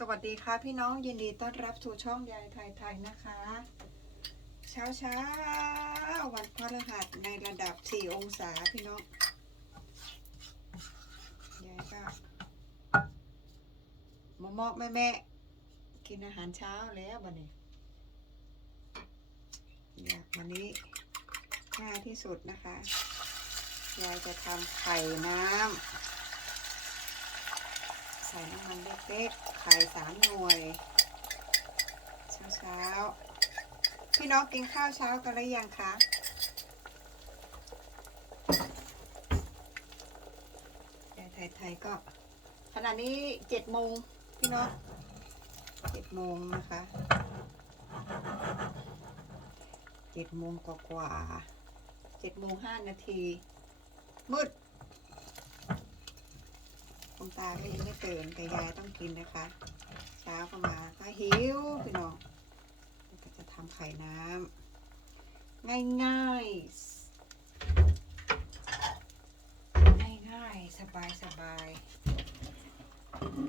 สวัสดีค่ะพี่น้องยินดีต้อนรับสู่ช่องยายไทยไทยนะคะ เช้าเช้าวันพฤหัสในระดับ 4 องศาพี่น้องยายก็มอมอกแม่แม่กินอาหารเช้าแล้ววันนี้เนี่ยวันนี้ง่ายที่สุดนะคะยายจะทำไข่น้ำ ส่น้ำมันเล็กๆ ไข่สามหน่วย เช้าๆพี่น้องกินข้าวเช้ากันหรือยังคะยายไทยๆก็ ขณะนี้เจ็ดโมงพี่น้องเจ็ดโมงนะคะเจ็ดโมงกว่าเจ็ดโมงห้านาที มืด คุณตาก็ยังไม่ตื่นแต่ยายต้องกินนะคะ เช้าเข้ามาหิวพี่น้องก็จะทำไข่น้ำง่ายง่ายง่ายง่ายสบายสบาย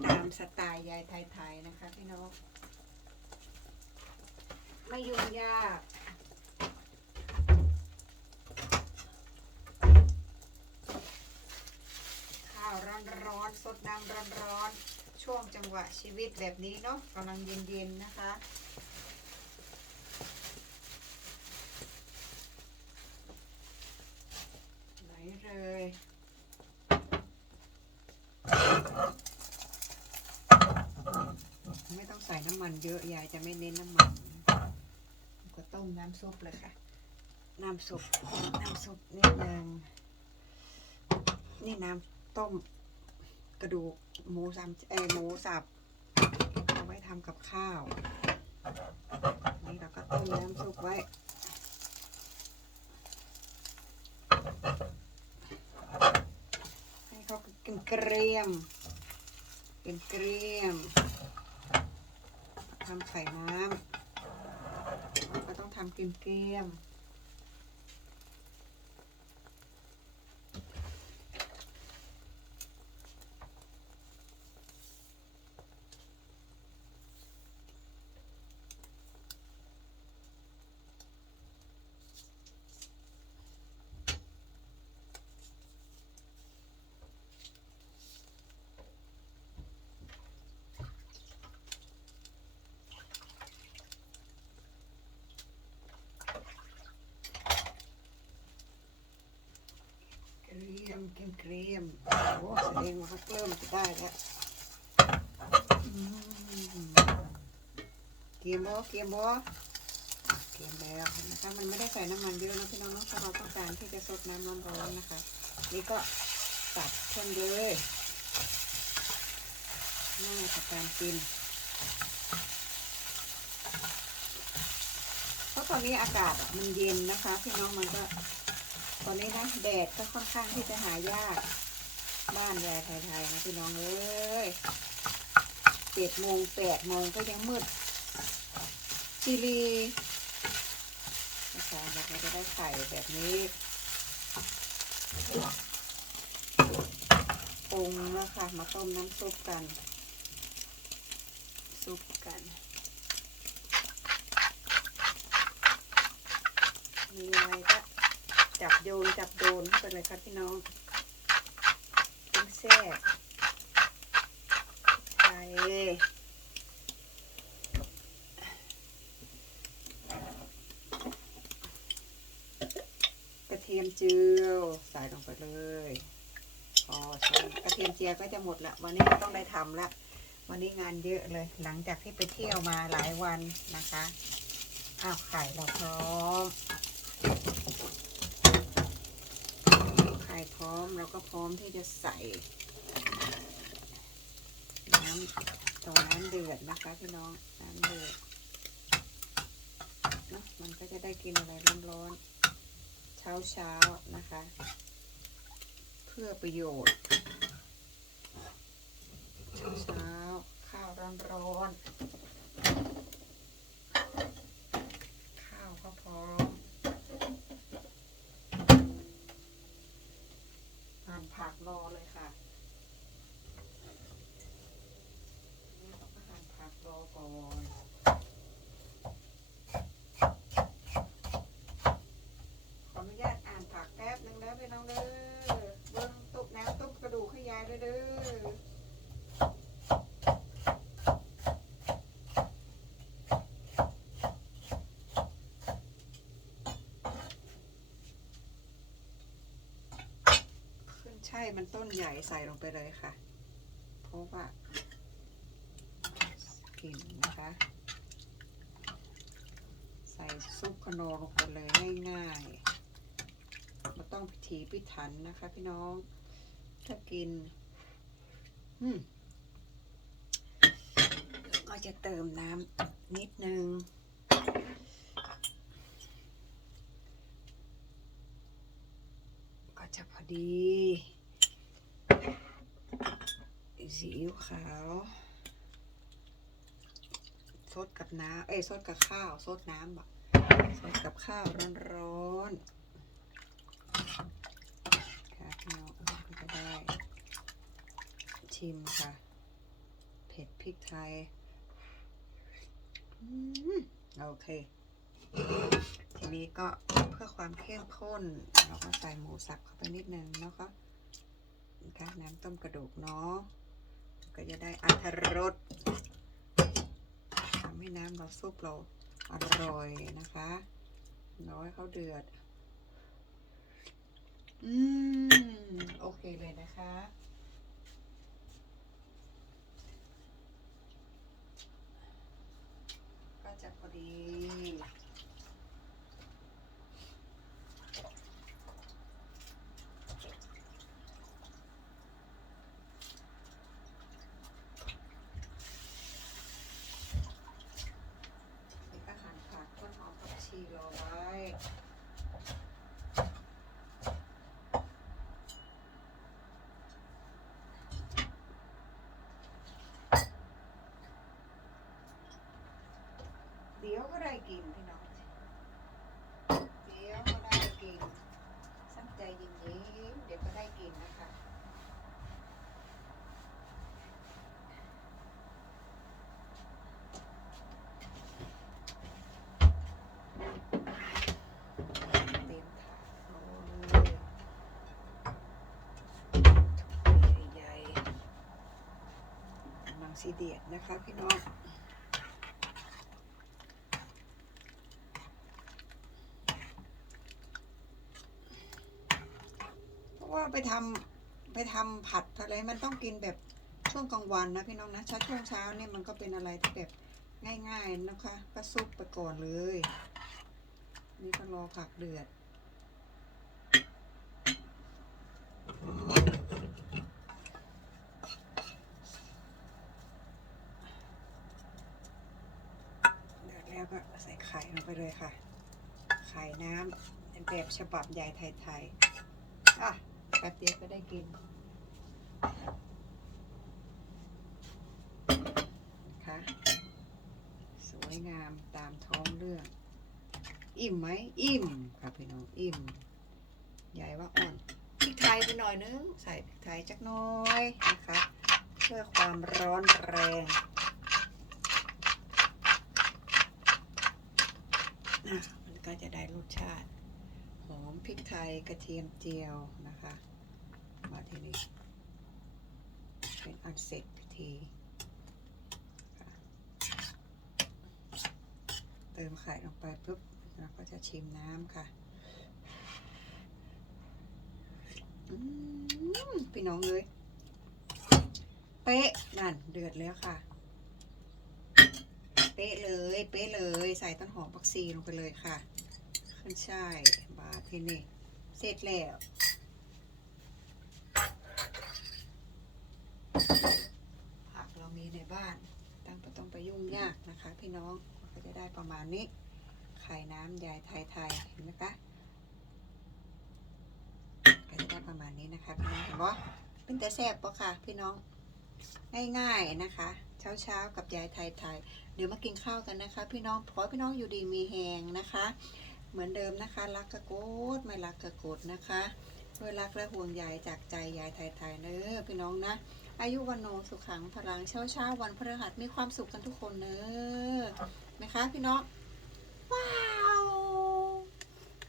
ตามสไตล์ยายไทยๆนะคะพี่น้องไม่ยุ่งยาก ร้อนๆสดน้ำร้อนๆช่วงจังหวะชีวิตแบบนี้เนาะกำลังเย็นๆนะคะ ไหลเลยไม่ต้องใส่น้ำมันเยอะยายจะไม่เน้นน้ำมันก็ต้มน้ำซุปเลยค่ะ น้ำซุปน้ำซุปนิดนึงนี่น้ำต้ม ระดูกหมูสามเอหมูสับเอาไว้ทำกับข้าว นี่เราก็ต้มน้ำซุปไว้ให้เขากินเกรียมเป็นเกรียมทำไข่น้ำก็ต้องทำเกรียมเกรียม เกรีมเกรีมโอ้แสดงว่าเขาเริ่มจะได้แล้วเกียมบ่เกียมบ่เกียมแล้วนะคะมันไม่ได้ใส่น้ำมันเยอะนะพี่น้องเนาะถ้าเราต้องการที่จะซดน้ำร้อนๆนะคะ นี่ก็ตัดเช่นเลยง่ายต่อการกินเพราะตอนนี้อากาศมันเย็นนะคะ พี่น้องมันก็ ตอนนี้นะแดดก็ค่อนข้างที่จะหายาก บ้านยายไทยๆนะพี่น้องเอ้ยเจ็ดโมงแปดโมงก็ยังมืดจีรีนะคะเราก็จะได้ไข่แบบนี้ปรุงนะคะมาต้มน้ำซุปกัน ซุปกัน มีอะไรก็จับโย นจับโดนไปเลยครับพี่น้องเป็นแซ่บไทยกระเทียมเจียวใส่ลงไปเลยพอใช่กระเทียมเจียวก็จะหมดละวันนี้ไม่ต้องได้ทำละวันนี้งานเยอะเลย หลังจากที่ไปเที่ยวมาหลายวันนะคะ อ้าวไข่เราพร้อม ไข่พร้อมเราก็พร้อมที่จะใส่น้ำตัวน้ำเดือดนะคะพี่น้องน้ำเดือดเนะมันก็จะได้กินอะไรร้อนๆเช้าเช้านะคะ เพื่อประโยชน์เช้าเช้าๆข้าวร้อนๆข้าวก็พร้อม หั่นผักรอเลยค่ะนี่เราก็หั่น ใช่มันต้นใหญ่ใส่ลงไปเลยค่ะ เพราะว่ากลิ่นนะคะ ใส่ซุปขนอลงไปเลยง่ายๆไม่ต้องพิถีพิถันนะคะ พี่น้องถ้ากินก็จะเติมน้ำนิดนึงก็จะพอดี ซีอิ๊วขาวซดกับน้ำเอ้ยซดกับข้าวซดน้ำแบบซดกับข้าวร้อนๆค่ะพี่น้องก็ได้ ชิมค่ะ เผ็ดพริกไทยอืมโอเค ทีนี้ก็เพื่อความเข้มข้น เราก็ใส่หมูสับเข้าไปนิดนึงนะคะนะคะน้ำต้มกระดูกเนาะ ก็จะได้อัตรสทำให้น้ำเราซุปเราอร่อยนะคะน้อยเขาเดือด อืม โอเคเลยนะคะ ก็จะพอดี นี่ก็หั่นผักต้นหอมผักชีรอไว้ เดี๋ยวก็ได้กินพี่น้องเดี๋ยวก็ได้กินสักใจเย็นๆเดี๋ยวก็ได้กินนะคะเต็มถาดเลยใหญ่ๆกำลังสีเดียดนะคะพี่น้อง เพราะ ว่าไปทำไปทำผัดอะไรมันต้องกินแบบช่วงกลางวันนะพี่น้องนะช้าช่วงเช้าเนี่ยมันก็เป็นอะไรที่แบบง่ายๆนะคะ ก็ซุปไปก่อนเลย นี่ก็รอผักเดือดเดือดแล้วก็ใส่ไข่ลงไปเลยค่ะ ไข่น้ำเป็นแบบฉบับยายไทยๆอะ แป๊บเดียวก็ได้กินคะสวยงามตามท้องเรื่อง อิ่มไหมอิ่มค่ะพี่น้องอิ่มยายว่าอ่อนพริกไทยไปหน่อยนึง ใส่พริกไทยจักน้อยนะคะเพื่อความร้อนแรงอะมันก็จะได้รสชาติ พริกไทยกระเทียมเจียวนะคะ มาทีนี้เป็นอันเสร็จพิธีเติมไข่ลงไปปุ๊บเราก็จะชิมน้ำค่ะอืมพี่น้องเลยเป๊ะนั่นเดือดแล้วค่ะ เป๊ะเลย เป๊ะเลย ใส่ต้นหอมผักชีลงไปเลยค่ะขึ้นช่าย ทีนี่เสร็จแล้วผักเรามีในบ้าน ตั้งไม่ต้องไปยุ่งยากนะคะ พี่น้องก็จะได้ประมาณนี้ไข่น้ำยายไทยๆเห็นไหมคะก็จะได้ประมาณนี้นะคะพี่น้องเห็นปะเป็นแต่แซ่บปะค่ะ พี่น้องง่ายๆนะคะ เช้าๆกับยายไทยๆเดี๋ยวมากินข้าวกันนะคะ พี่น้องขอพี่น้องอยู่ดีมีแหงนะคะ เหมือนเดิมนะคะ รักกระโกดไม่รักกระโกดนะคะด้วยรักและห่วงใยจากใจยายไทยๆเนอะพี่น้องนะ อายุวันโนสุขังพลังเช้าเช้าๆวันพฤหัสมีความสุขกันทุกคนเนอะนะคะ พี่น้องว้า